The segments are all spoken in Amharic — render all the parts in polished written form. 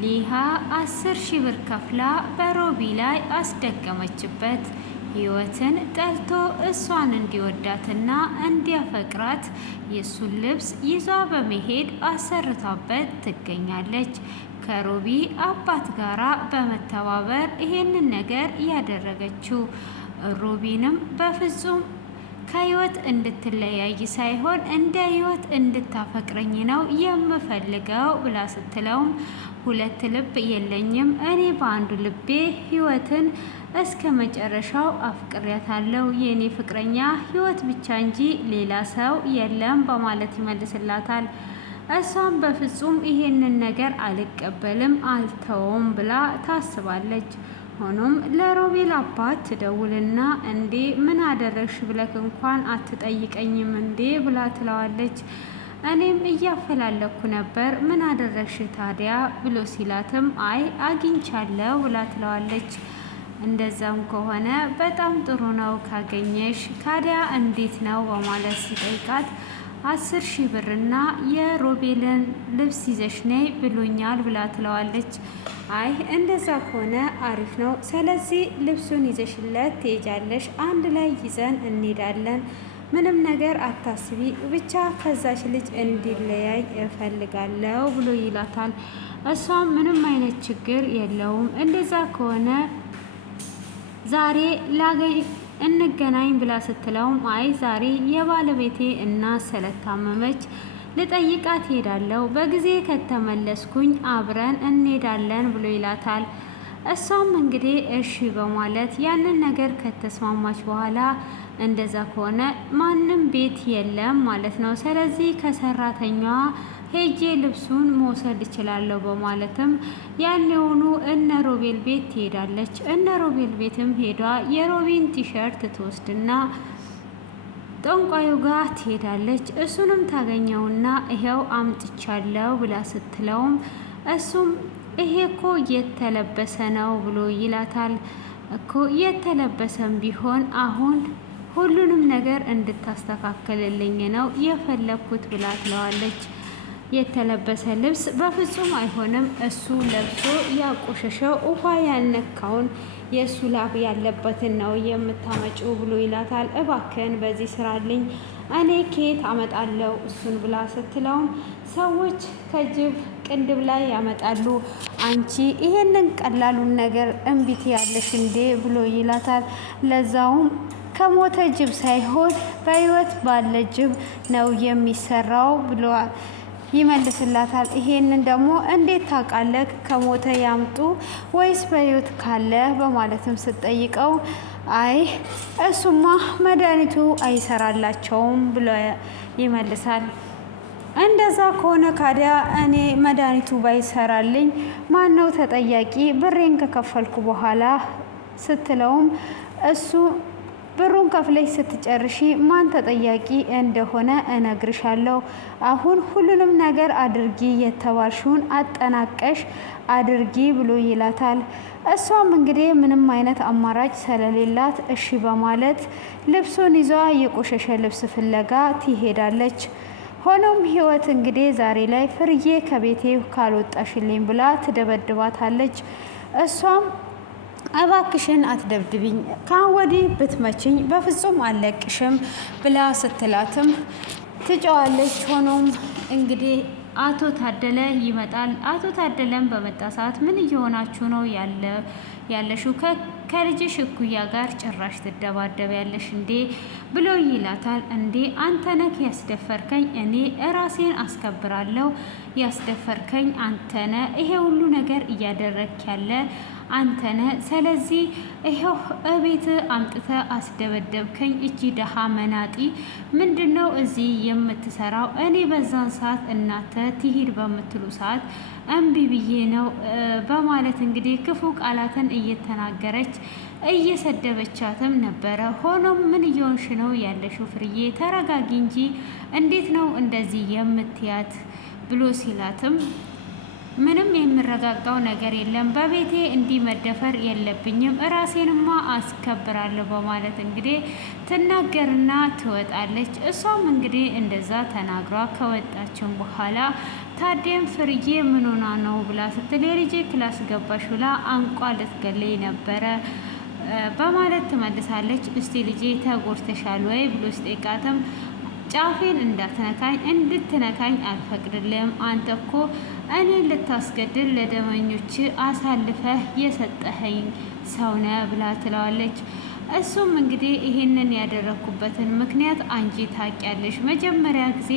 ሊሃ 10,000 ብር ከፍላ በሮቢ ላይ አስደገመችበት። ህይወትን ጠልቶ እሷን እንዲወዳትና እንዲያፈቅራት የሱን ልብስ ይዟ በመሄድ አሰርታበት ትገኛለች። ከሮቢ አባት ጋራ በመተባበር ይሄንን ነገር ያደረገችው ሮቢንም በፍጹም ከህይወት እንድትለያይ ሳይሆን እንደ ህይወት እንድታፈቅረኝ ነው የምፈልገው ብላ ስትለውም ሁለት ልብ የለኝም፣ እኔ በአንዱ ልቤ ህይወትን እስከ መጨረሻው አፍቅሬያታለሁ። የእኔ ፍቅረኛ ህይወት ብቻ እንጂ ሌላ ሰው የለም በማለት ይመልስላታል። እሷም በፍጹም ይሄንን ነገር አልቀበልም አልተውም ብላ ታስባለች። ሆኖም ለሮቤል አባት ትደውልና እንዴ ምን አደረግሽ ብለክ እንኳን አትጠይቀኝም እንዴ ብላ ትለዋለች። እኔም እያፈላለኩ ነበር ምን አደረግሽ ታዲያ ብሎ ሲላትም አይ አግኝቻለሁ ብላ ትለዋለች። እንደዛም ከሆነ በጣም ጥሩ ነው ካገኘሽ፣ ካዲያ እንዴት ነው በማለት ሲጠይቃት 10,000 ብርና የሮቤልን ልብስ ይዘሽ ነይ ብሎኛል ብላ ትለዋለች። አይ እንደዛ ከሆነ አሪፍ ነው፣ ስለዚህ ልብሱን ይዘሽለት ትሄጃለሽ፣ አንድ ላይ ይዘን እንሄዳለን፣ ምንም ነገር አታስቢ፣ ብቻ ከዛች ልጅ እንዲለያይ እፈልጋለሁ ብሎ ይላታል። እሷም ምንም አይነት ችግር የለውም፣ እንደዛ ከሆነ ዛሬ እንገናኝ ብላ ስትለውም አይ ዛሬ የባለቤቴ እናት ስለታመመች ልጠይቃት ሄዳለሁ፣ በጊዜ ከተመለስኩኝ አብረን እንሄዳለን ብሎ ይላታል። እሷም እንግዲህ እሺ በማለት ያንን ነገር ከተስማማች በኋላ እንደዛ ከሆነ ማንም ቤት የለም ማለት ነው፣ ስለዚህ ከሰራተኛዋ ሄጄ ልብሱን መውሰድ እችላለሁ በማለትም ያኔውኑ እነ ሮቤል ቤት ትሄዳለች። እነ ሮቤል ቤትም ሄዷ የሮቢን ቲሸርት ትወስድና ጠንቋዩ ጋር ትሄዳለች። እሱንም ታገኘውና ይሄው አምጥቻለሁ ብላ ስትለውም እሱም ይሄ እኮ የተለበሰ ነው ብሎ ይላታል። እኮ የተለበሰም ቢሆን አሁን ሁሉንም ነገር እንድታስተካክልልኝ ነው የፈለኩት ብላ ትለዋለች። የተለበሰ ልብስ በፍጹም አይሆንም፣ እሱ ለብሶ ያቆሸሸው ውሃ ያልነካውን የእሱ ላብ ያለበትን ነው የምታመጪው ብሎ ይላታል። እባክን በዚህ ስራልኝ፣ እኔ ከየት አመጣለሁ እሱን ብላ ስትለውም ሰዎች ከጅብ ቅንድብ ላይ ያመጣሉ፣ አንቺ ይሄንን ቀላሉን ነገር እምቢት ያለሽ እንዴ ብሎ ይላታል። ለዛውም ከሞተ ጅብ ሳይሆን በህይወት ባለ ጅብ ነው የሚሰራው ብለዋል ይመልስላታል። ይሄንን ደግሞ እንዴት ታውቃለህ? ከሞተ ያምጡ ወይስ በህይወት ካለ በማለትም ስትጠይቀው አይ እሱማ መድኃኒቱ አይሰራላቸውም ብሎ ይመልሳል። እንደዛ ከሆነ ካዲያ እኔ መድኃኒቱ ባይሰራልኝ ማን ነው ተጠያቂ ብሬን ከከፈልኩ በኋላ ስትለውም እሱ ብሩን ከፍለሽ ስትጨርሺ ማን ተጠያቂ እንደሆነ እነግርሻለሁ። አሁን ሁሉንም ነገር አድርጊ፣ የተባልሽውን አጠናቀሽ አድርጊ ብሎ ይላታል። እሷም እንግዲህ ምንም አይነት አማራጭ ስለሌላት እሺ በማለት ልብሱን ይዟ የቆሸሸ ልብስ ፍለጋ ትሄዳለች። ሆኖም ህይወት እንግዲህ ዛሬ ላይ ፍርዬ ከቤቴ ካልወጣሽልኝ ብላ ትደበድባታለች። እሷም እባክሽን አትደብድብኝ፣ ካሁን ወዲህ ብትመችኝ በፍጹም አልለቅሽም ብላ ስትላትም ትጨዋለች። ሆኖም እንግዲህ አቶ ታደለ ይመጣል። አቶ ታደለም በመጣ ሰዓት ምን እየሆናችሁ ነው ያለሽው? ከልጅሽ እኩያ ጋር ጭራሽ ትደባደብ ያለሽ እንዴ ብሎ ይላታል። እንዴ አንተ ነህ ያስደፈርከኝ፣ እኔ ራሴን አስከብራለሁ፣ ያስደፈርከኝ አንተነ፣ ይሄ ሁሉ ነገር እያደረግክ ያለ አንተነ፣ ስለዚህ ይሄው እቤት አምጥተ አስደበደብከኝ። እቺ ደሃ መናጢ ምንድነው እዚህ የምትሰራው? እኔ በዛን ሰዓት እናተ ትሂድ በምትሉ ሰዓት እምቢ ብዬ ነው በማለት እንግዲህ ክፉ ቃላትን እየተናገረች እየሰደበቻትም ነበረ። ሆኖም ምን እየሆንሽ ነው ያለሽው ፍርዬ? ተረጋጊ እንጂ እንዴት ነው እንደዚህ የምትያት ብሎ ሲላትም ምንም የምረጋጋው ነገር የለም፣ በቤቴ እንዲህ መደፈር የለብኝም፣ ራሴንማ አስከብራለሁ በማለት እንግዲህ ትናገርና ትወጣለች። እሷም እንግዲህ እንደዛ ተናግሯ ከወጣችን በኋላ ታዲያም ፍርዬ ምን ሆና ነው ብላ ስትል የልጄ ክላስ ገባሽ ብላ አንቋ ልትገለኝ ነበረ በማለት ትመልሳለች። እስቲ ልጄ ተጎድተሻል ወይ ብሎ ሲጠይቃትም ጫፌን እንዳትነካኝ እንድትነካኝ አልፈቅድልም። አንተ እኮ እኔን ልታስገድል ለደመኞች አሳልፈህ የሰጠኸኝ ሰውነ ብላ ትለዋለች። እሱም እንግዲህ ይህንን ያደረኩበትን ምክንያት አንቺ ታውቂያለሽ። መጀመሪያ ጊዜ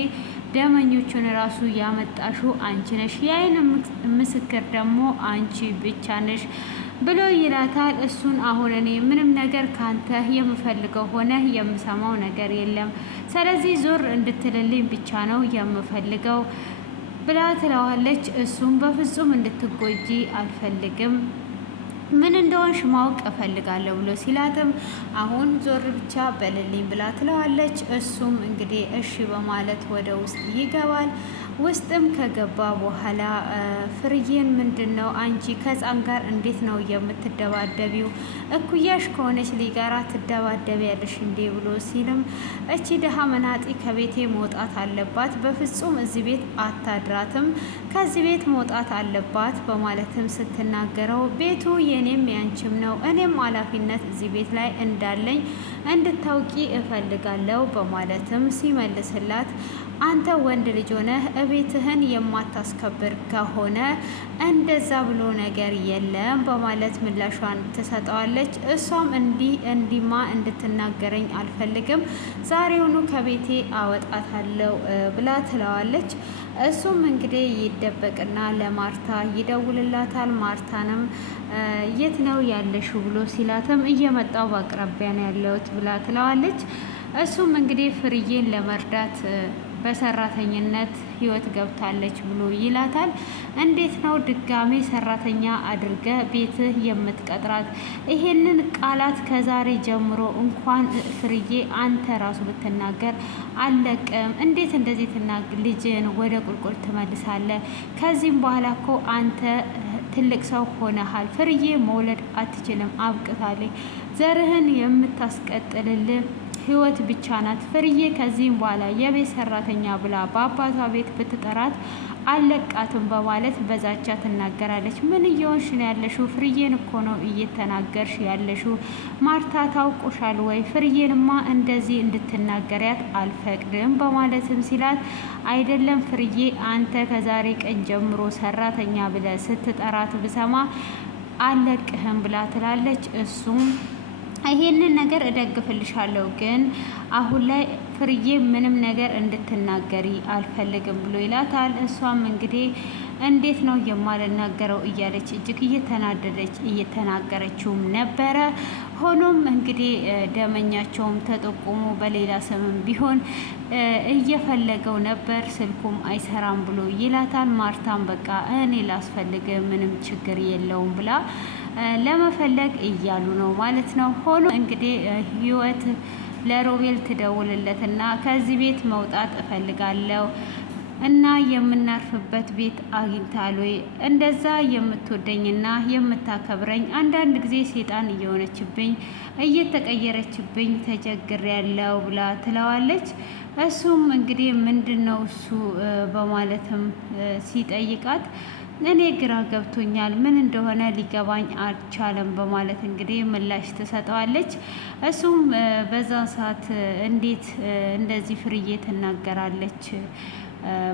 ደመኞቹን ራሱ ያመጣሹ አንቺ ነሽ፣ የአይን ምስክር ደግሞ አንቺ ብቻ ነሽ ብሎ ይላታል። እሱን አሁን እኔ ምንም ነገር ካንተ የምፈልገው ሆነ የምሰማው ነገር የለም፣ ስለዚህ ዞር እንድትልልኝ ብቻ ነው የምፈልገው ብላ ትለዋለች። እሱም በፍጹም እንድትጎጂ አልፈልግም፣ ምን እንደሆንሽ ማወቅ እፈልጋለሁ ብሎ ሲላትም አሁን ዞር ብቻ በልልኝ ብላ ትለዋለች። እሱም እንግዲህ እሺ በማለት ወደ ውስጥ ይገባል። ውስጥም ከገባ በኋላ ፍርዬን ምንድን ነው አንቺ ከህፃን ጋር እንዴት ነው የምትደባደቢው? እኩያሽ ከሆነች ልጅ ጋር ትደባደቢያለሽ እንዴ ብሎ ሲልም እቺ ድሃ መናጢ ከቤቴ መውጣት አለባት፣ በፍጹም እዚህ ቤት አታድራትም፣ ከዚህ ቤት መውጣት አለባት በማለትም ስትናገረው ቤቱ የኔም ያንቺም ነው፣ እኔም ኃላፊነት እዚህ ቤት ላይ እንዳለኝ እንድታውቂ እፈልጋለሁ በማለትም ሲመልስላት አንተ ወንድ ልጅ ሆነህ እቤትህን የማታስከብር ከሆነ እንደዛ ብሎ ነገር የለም በማለት ምላሿን ትሰጠዋለች። እሷም እንዲማ እንድትናገረኝ አልፈልግም፣ ዛሬውኑ ከቤቴ አወጣታለሁ ብላ ትለዋለች። እሱም እንግዲህ ይደበቅና ለማርታ ይደውልላታል። ማርታንም የት ነው ያለሽው ብሎ ሲላትም እየመጣው በአቅራቢያ ነው ያለሁት ብላ ትለዋለች። እሱም እንግዲህ ፍርዬን ለመርዳት በሰራተኝነት ህይወት ገብታለች ብሎ ይላታል። እንዴት ነው ድጋሜ ሰራተኛ አድርገ ቤትህ የምትቀጥራት? ይሄንን ቃላት ከዛሬ ጀምሮ እንኳን ፍርዬ አንተ ራሱ ብትናገር አለቅም። እንዴት እንደዚህ ልጅን ወደ ቁልቁል ትመልሳለህ? ከዚህም በኋላ እኮ አንተ ትልቅ ሰው ሆነሃል። ፍርዬ መውለድ አትችልም፣ አብቅታለች። ዘርህን የምታስቀጥልልህ ህይወት ብቻ ናት። ፍርዬ ከዚህም በኋላ የቤት ሰራተኛ ብላ በአባቷ ቤት ብትጠራት አለቃትም በማለት በዛቻ ትናገራለች። ምን እየሆንሽ ነው ያለሽው? ፍርዬን እኮ ነው እየተናገርሽ ያለሽው። ማርታ ታውቆሻል ወይ? ፍርዬንማ እንደዚህ እንድትናገሪያት አልፈቅድም በማለትም ሲላት አይደለም ፍርዬ አንተ ከዛሬ ቀን ጀምሮ ሰራተኛ ብለ ስትጠራት ብሰማ አለቅህም ብላ ትላለች። እሱም ይሄንን ነገር እደግፍልሻለሁ፣ ግን አሁን ላይ ፍርዬ ምንም ነገር እንድትናገሪ አልፈልግም ብሎ ይላታል። እሷም እንግዲህ እንዴት ነው የማልናገረው እያለች እጅግ እየተናደደች እየተናገረችውም ነበረ። ሆኖም እንግዲህ ደመኛቸውም ተጠቁሞ በሌላ ስምም ቢሆን እየፈለገው ነበር፣ ስልኩም አይሰራም ብሎ ይላታል። ማርታም በቃ እኔ ላስፈልግ ምንም ችግር የለውም ብላ ለመፈለግ እያሉ ነው ማለት ነው። ሆኖ እንግዲህ ህይወት ለሮቤል ትደውልለትና ከዚህ ቤት መውጣት እፈልጋለሁ እና የምናርፍበት ቤት አግኝታል ወይ? እንደዛ የምትወደኝና የምታከብረኝ አንዳንድ ጊዜ ሴጣን እየሆነችብኝ እየተቀየረችብኝ ተቸግሬያለሁ ብላ ትለዋለች። እሱም እንግዲህ ምንድን ነው እሱ በማለትም ሲጠይቃት እኔ ግራ ገብቶኛል፣ ምን እንደሆነ ሊገባኝ አልቻለም በማለት እንግዲህ ምላሽ ትሰጠዋለች። እሱም በዛ ሰዓት እንዴት እንደዚህ ፍርዬ ትናገራለች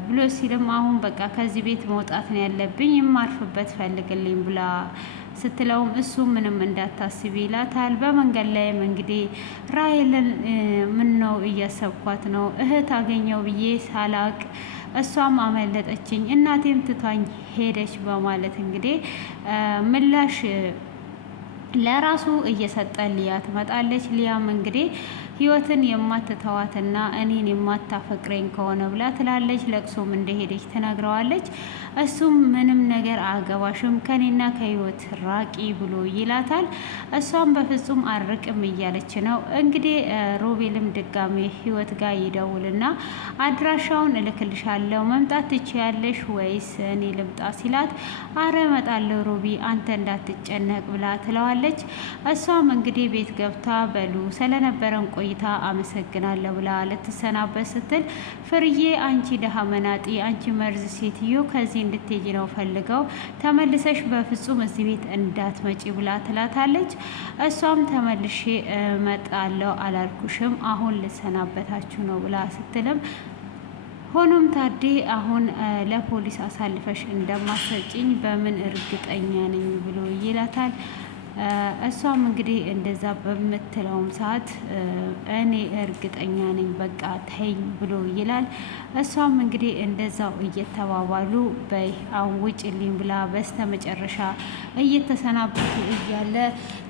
ብሎ ሲልም አሁን በቃ ከዚህ ቤት መውጣት ነው ያለብኝ፣ የማርፍበት ፈልግልኝ ብላ ስትለውም እሱ ምንም እንዳታስብ ይላታል። በመንገድ ላይም እንግዲህ ራሔልን ምን ነው እያሰብኳት ነው እህት አገኘው ብዬ ሳላቅ እሷም አመለጠችኝ፣ እናቴም ትቷኝ ሄደች በማለት እንግዲህ ምላሽ ለራሱ እየሰጠ ሊያ ትመጣለች። ሊያም እንግዲህ ህይወትን የማትተዋትና እኔን የማታፈቅረኝ ከሆነ ብላ ትላለች። ለቅሶም እንደሄደች ትነግረዋለች። እሱም ምንም ነገር አገባሽም ከኔና ከህይወት ራቂ ብሎ ይላታል። እሷም በፍጹም አርቅም እያለች ነው እንግዲህ። ሮቤልም ድጋሜ ህይወት ጋር ይደውልና አድራሻውን እልክልሻለሁ መምጣት ትችያለሽ ወይስ እኔ ልምጣ ሲላት፣ አረ እመጣለሁ ሮቢ አንተ እንዳትጨነቅ ብላ ትለዋለች። እሷም እንግዲህ ቤት ገብታ በሉ ስለነበረን ቆይታ አመሰግናለሁ ብላ ልትሰናበት ስትል፣ ፍርዬ አንቺ ደሃ መናጢ፣ አንቺ መርዝ ሴትዮ ከዚህ እንድትሄጂ ነው ፈልገው ተመልሰሽ በፍጹም እዚህ ቤት እንዳትመጪ ብላ ትላታለች። እሷም ተመልሼ እመጣለሁ አላልኩሽም አሁን ልሰናበታችሁ ነው ብላ ስትልም፣ ሆኖም ታዴ አሁን ለፖሊስ አሳልፈሽ እንደማሰጭኝ በምን እርግጠኛ ነኝ ብሎ ይላታል። እሷም እንግዲህ እንደዛ በምትለውም ሰዓት እኔ እርግጠኛ ነኝ በቃ ተይኝ ብሎ ይላል። እሷም እንግዲህ እንደዛው እየተባባሉ በይ አሁን ውጭልኝ ብላ በስተ መጨረሻ እየተሰናበቱ እያለ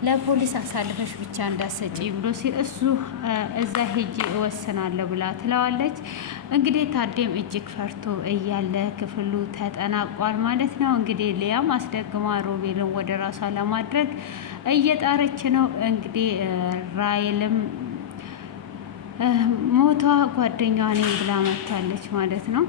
ለፖሊስ አሳልፈሽ ብቻ እንዳሰጪ ብሎ ሲል እሱ እዛ ሄጄ እወስናለሁ ብላ ትለዋለች። እንግዲህ ታዴም እጅግ ፈርቶ እያለ ክፍሉ ተጠናቋል ማለት ነው። እንግዲህ ሊያም አስደግማ ሮቤልን ወደ ራሷ ለማድረግ እየጣረች ነው። እንግዲህ ራይልም ሞቷ ጓደኛዋ ነኝ ብላ መታለች ማለት ነው።